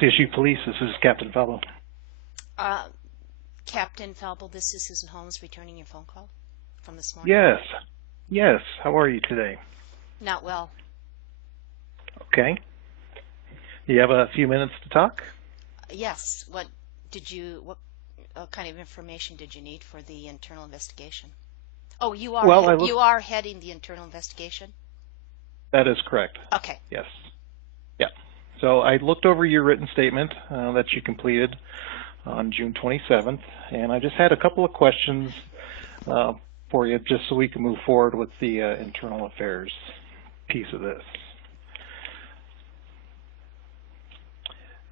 CSU Police, this is Captain Falbo. Captain Falbo, this is Susan Holmes returning your phone call from this morning. Yes. How are you today? Not well. Okay. Do you have a few minutes to talk? Yes. What kind of information did you need for the internal investigation? Oh, you are heading the internal investigation? That is correct. Okay. Yes. Yeah. So I looked over your written statement that you completed on June 27th, and I just had a couple of questions for you just so we can move forward with the internal affairs piece of this.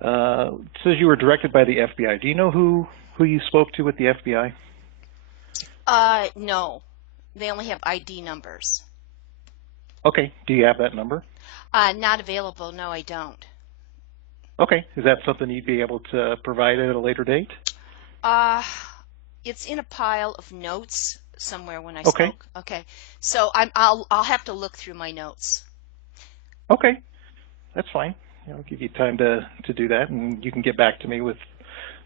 It says you were directed by the FBI. Do you know who you spoke to with the FBI? No. They only have ID numbers. Okay. Do you have that number? Not available. No, I don't. Okay. Is that something you'd be able to provide at a later date? It's in a pile of notes somewhere when I Okay. spoke. Okay. So I'll have to look through my notes. Okay. That's fine. I'll give you time to do that, and you can get back to me with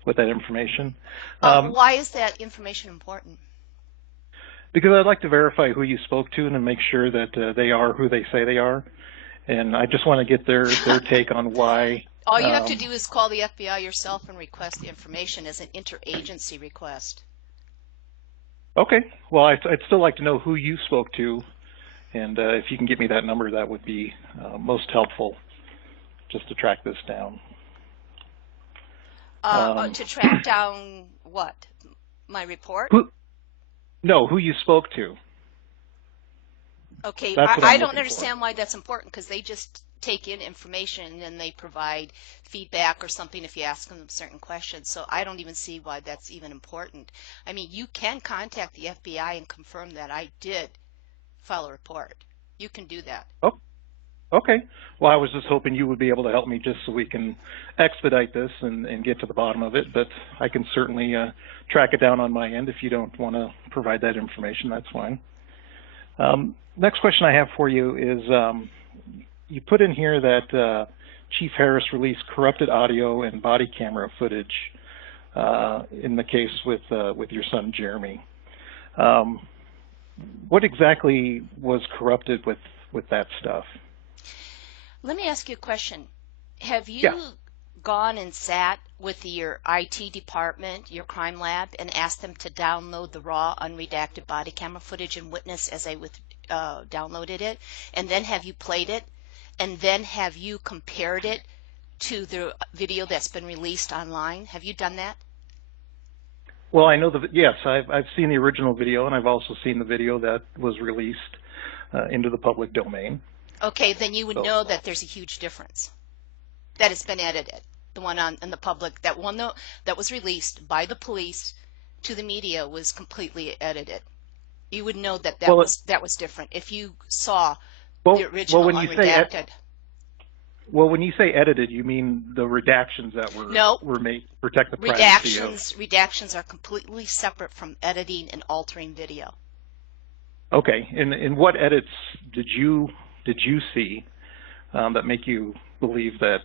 that information. Why is that information important? Because I'd like to verify who you spoke to and to make sure that they are who they say they are. And I just want to get their take on why. All you have to do is call the FBI yourself and request the information as an interagency request. Okay. Well, I'd still like to know who you spoke to, and if you can get me that number, that would be most helpful, just to track this down. To track down what? My report? Who you spoke to. Okay, I don't understand why that's important, because they just take in information and then they provide feedback or something if you ask them certain questions. So I don't even see why that's even important. I mean, you can contact the FBI and confirm that I did file a report. You can do that. Oh, okay. Well, I was just hoping you would be able to help me just so we can expedite this and get to the bottom of it, but I can certainly track it down on my end. If you don't want to provide that information, that's fine. Next question I have for you is you put in here that Chief Harris released corrupted audio and body camera footage in the case with your son Jeremy. What exactly was corrupted with that stuff? Let me ask you a question. Have you gone and sat with your IT department, your crime lab, and asked them to download the raw, unredacted body camera footage and witness as they downloaded it? And then have you played it? And then have you compared it to the video that's been released online? Have you done that? Well, I know yes, I've seen the original video, and I've also seen the video that was released into the public domain. Okay, then you would know that there's a huge difference. That it's been edited. The one in the public, that one that was released by the police to the media was completely edited. You would know that that was different if you saw the original unredacted. When you say edited, you mean the redactions that were made to protect the privacy of... Redactions are completely separate from editing and altering video. Okay, and what edits did you see that make you believe that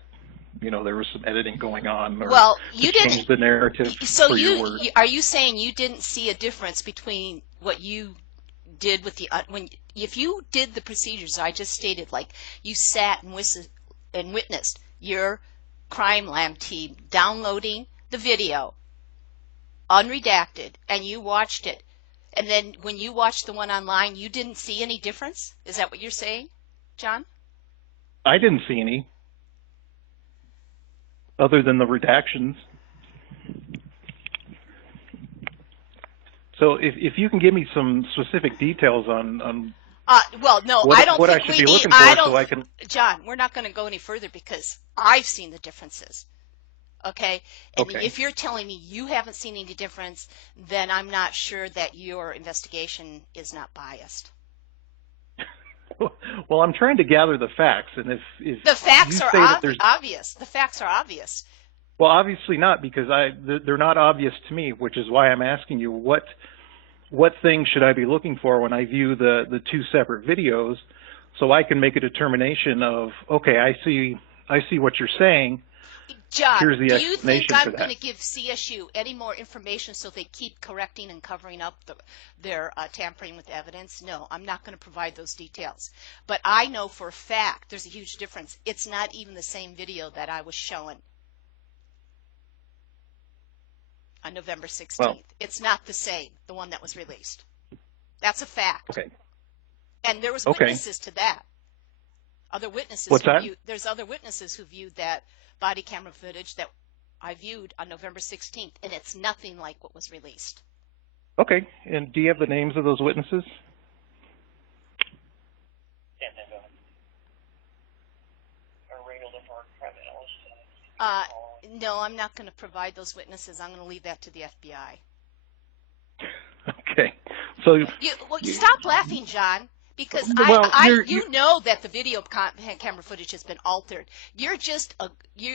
there was some editing going on, or you didn't change the narrative? So are you saying you didn't see a difference between what you did with if you did the procedures I just stated, like you sat and witnessed your crime lab team downloading the video unredacted, and you watched it, and then when you watched the one online, you didn't see any difference? Is that what you're saying, John? I didn't see any, other than the redactions. So if you can give me some specific details on well, no, what, I don't what think I should we be need. looking for, I don't, so I can. John, we're not going to go any further because I've seen the differences. Okay, and if you're telling me you haven't seen any difference, then I'm not sure that your investigation is not biased. Well, I'm trying to gather the facts, and if the facts you are say obvious, the facts are obvious. Well, obviously not, because they're not obvious to me, which is why I'm asking you what things should I be looking for when I view the two separate videos, so I can make a determination of, okay, I see what you're saying, John, here's the do you think explanation for I'm going that. to give CSU any more information so they keep correcting and covering up their tampering with evidence? No, I'm not going to provide those details. But I know for a fact there's a huge difference. It's not even the same video that I was showing on November 16th. Well, It's not the same, the one that was released. That's a fact. okay. And there was Okay. witnesses to that. Other witnesses. What's that? There's other witnesses who viewed that body camera footage that I viewed on November 16th, and it's nothing like what was released. Okay. And do you have the names of those witnesses? No, I'm not going to provide those witnesses. I'm going to leave that to the FBI. Okay. So Stop laughing, John, because you know that the video camera footage has been altered.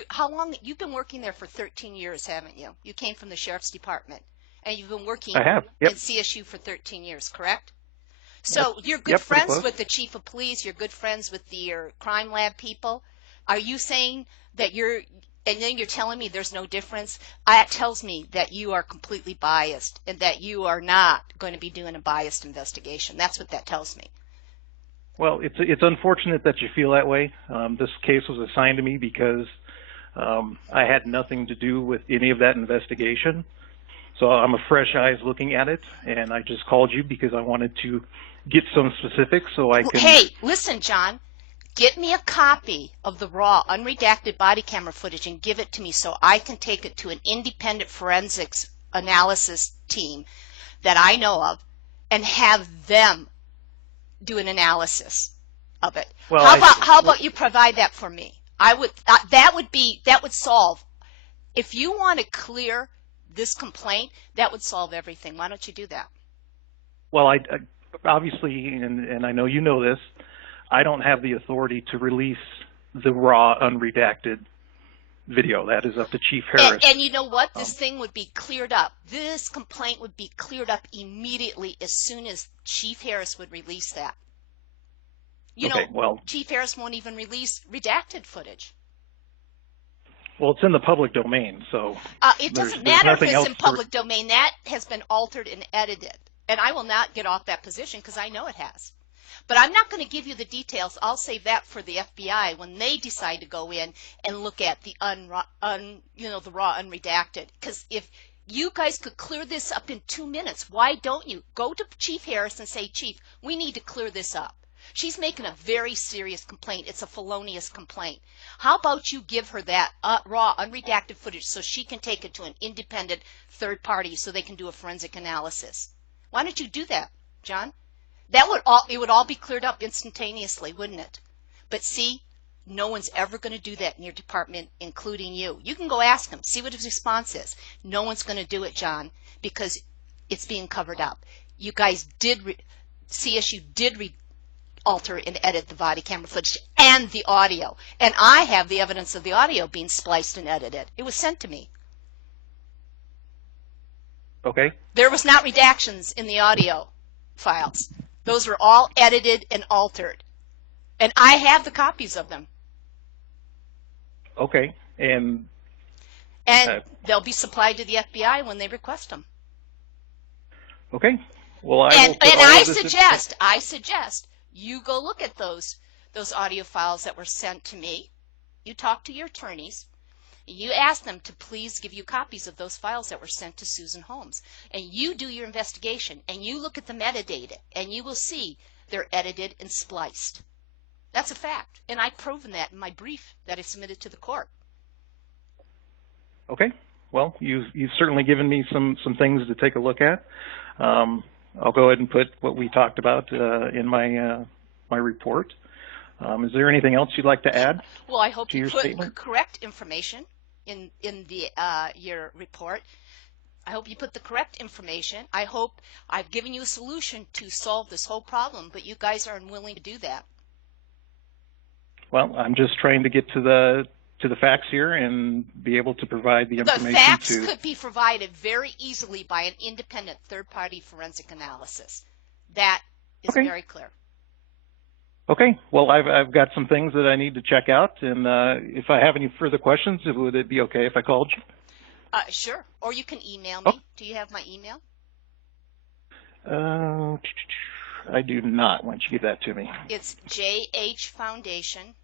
How long you've been working there for 13 years, haven't you? You came from the sheriff's department, and you've been working I have. Yep. in CSU for 13 years, correct? So Yep. you're good Yep, pretty friends close. with the chief of police. You're good friends with your crime lab people. Are you saying that and then you're telling me there's no difference? That tells me that you are completely biased and that you are not going to be doing a biased investigation. That's what that tells me. Well, it's unfortunate that you feel that way. This case was assigned to me because I had nothing to do with any of that investigation. So I'm a fresh eyes looking at it, and I just called you because I wanted to get some specifics so I can... Hey, listen, John. Get me a copy of the raw, unredacted body camera footage and give it to me so I can take it to an independent forensics analysis team that I know of and have them do an analysis of it. Well, how about you provide that for me? That would solve. If you want to clear this complaint, that would solve everything. Why don't you do that? Well, I obviously, and I know you know this, I don't have the authority to release the raw, unredacted video. That is up to Chief Harris. And you know what? This thing would be cleared up. This complaint would be cleared up immediately as soon as Chief Harris would release that. Chief Harris won't even release redacted footage. Well, it's in the public domain, so... It doesn't matter if it's in public domain. That has been altered and edited. And I will not get off that position because I know it has. But I'm not going to give you the details. I'll save that for the FBI when they decide to go in and look at the raw unredacted. Because if you guys could clear this up in 2 minutes, why don't you go to Chief Harris and say, Chief, we need to clear this up. She's making a very serious complaint. It's a felonious complaint. How about you give her that raw unredacted footage so she can take it to an independent third party so they can do a forensic analysis? Why don't you do that, John? It would all be cleared up instantaneously, wouldn't it? But see, no one's ever going to do that in your department, including you. You can go ask him, see what his response is. No one's going to do it, John, because it's being covered up. You guys CSU did alter and edit the body camera footage and the audio. And I have the evidence of the audio being spliced and edited. It was sent to me. Okay. There was not redactions in the audio files. Those were all edited and altered. And I have the copies of them. Okay. And they'll be supplied to the FBI when they request them. Okay. Well, I suggest you go look at those audio files that were sent to me. You talk to your attorneys. You ask them to please give you copies of those files that were sent to Susan Holmes. And you do your investigation, and you look at the metadata, and you will see they're edited and spliced. That's a fact. And I've proven that in my brief that I submitted to the court. Okay. Well, you've certainly given me some things to take a look at. I'll go ahead and put what we talked about in my report. Is there anything else you'd like to add? Well, I hope you put statement? correct information in your report. I hope you put the correct information. I hope I've given you a solution to solve this whole problem, but you guys are unwilling to do that. Well, I'm just trying to get to the facts here and be able to provide the information. The facts could be provided very easily by an independent third-party forensic analysis. That is very clear. Okay. Well, I've got some things that I need to check out, and if I have any further questions, would it be okay if I called you? Sure. Or you can email Oh. me. Do you have my email? I do not. Why don't you give that to me? It's jhfoundation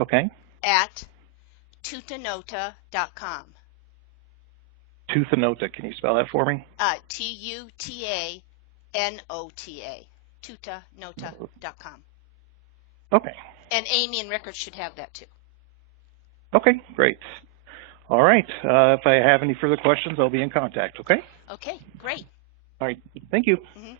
Okay. at tutanota.com. Tutanota. Can you spell that for me? Tutanota. tutanota.com. Okay. And Amy and Rickard should have that too. Okay, great. All right. If I have any further questions, I'll be in contact, okay? Okay, great. All right. Thank you. Mm-hmm.